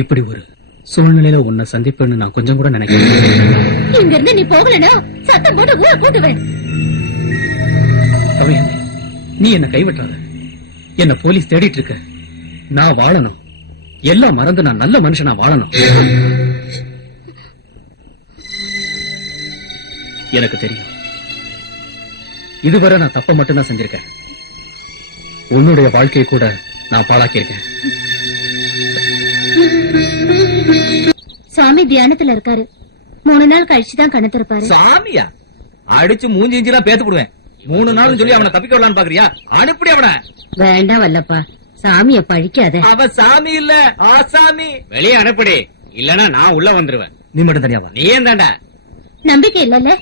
இப்படி ஒரு சூழ்நிலையில உன்னை சந்திப்பேன்னு நான் கொஞ்சம் கூட நினைக்கிறேன். இங்க இருந்து நீ போகலனா சத்தம் போட்டு ஊரை போட்டுவேன். நீ என்ன கைவிட்டாத. என்ன போலீஸ் தேடிட்டு இருக்க. நான் வாழணும். எல்லாம் மறந்து நான் நல்ல மனுஷனா வாழணும். எனக்கு தெரியும். இதுவரை நான் தப்ப மட்டும்தான் செஞ்சிருக்கேன். உன்னுடைய வாழ்க்கையை கூட நான் பாழாக்கியிருக்கேன். சாமி தியானத்துல இருக்காரு. 3 நாள் கழிச்சுதான் கண்ணு திறப்பாரு. சாமியா? அடிச்சு மூஞ்சி இஞ்சிலாம் பேத்து போடுவேன். 3 நாள் சொல்லி அவனை தப்பிக்க விடலான்னு பாக்குறியா? அனுப்பி அவனை. வேண்டாம் வல்லப்பா, சாமிய பழிக்காத. அவன் சாமி இல்ல, ஆசாமி. வெளியே அனுப்படி, இல்லனா நான் உள்ள வந்துருவேன். நீ மட்டும் தனியாவா? நீ ஏன் தாண்டா? நம்பிக்கை இல்லல்ல,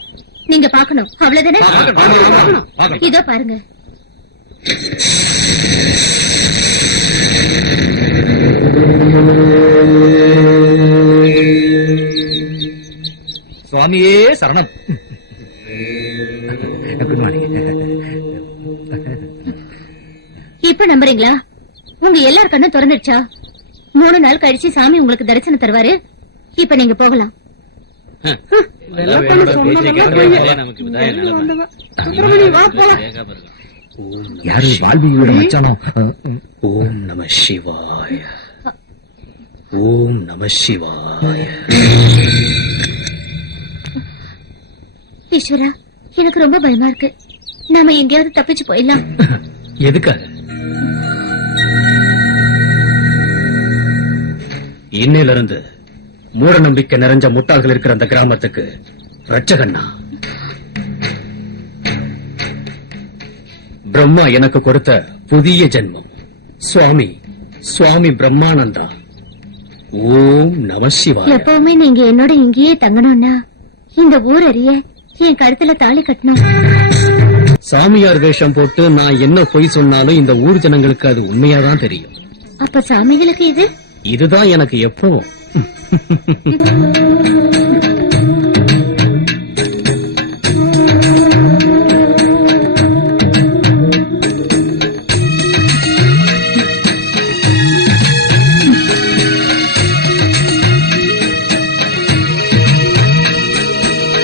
நீங்க பாக்கணும் அவ்வளவுதானே? இதோ பாருங்க. சுவாமியே சரணம். இப்ப நம்புறீங்களா? உங்க எல்லார் கண்ணும் திறந்துடுச்சா? 3 நாள் கழிச்சு சாமி உங்களுக்கு தரிசனம் தருவாரு. இப்ப நீங்க போகலாம். யாரு வால்மீகியோட மச்சானோ? ஓம் நம சிவாய, ஓம் நம சிவாய. ஈஸ்வரா, எனக்கு ரொம்ப பயமா இருக்கு. நாம எங்கேயாவது தப்பிச்சு போயிடலாம். எதுக்காக? இன்னையில இருந்து மூட நம்பிக்கை நிறைஞ்ச முட்டாள்கள் இருக்கிற அந்த கிராமத்துக்கு ரட்சகண்ணா. பிரம்மா எனக்கு கொடுத்த புதிய ஜென்மம். சுவாமி சுவாமி பிரம்மானந்தா. ஓம் நம சிவாய. எப்பவுமே நீங்க என்னோட இங்கேயே தங்கணும்னா இந்த ஊர் அறிய என் கழுத்துல தாலி கட்டணும். சாமியார் வேஷம் போட்டு நான் என்ன பொய் சொன்னாலும் இந்த ஊர் ஜனங்களுக்கு அது உண்மையாதான் தெரியும். அப்ப சாமிகளுக்கு இதுதான் எனக்கு எப்பவும்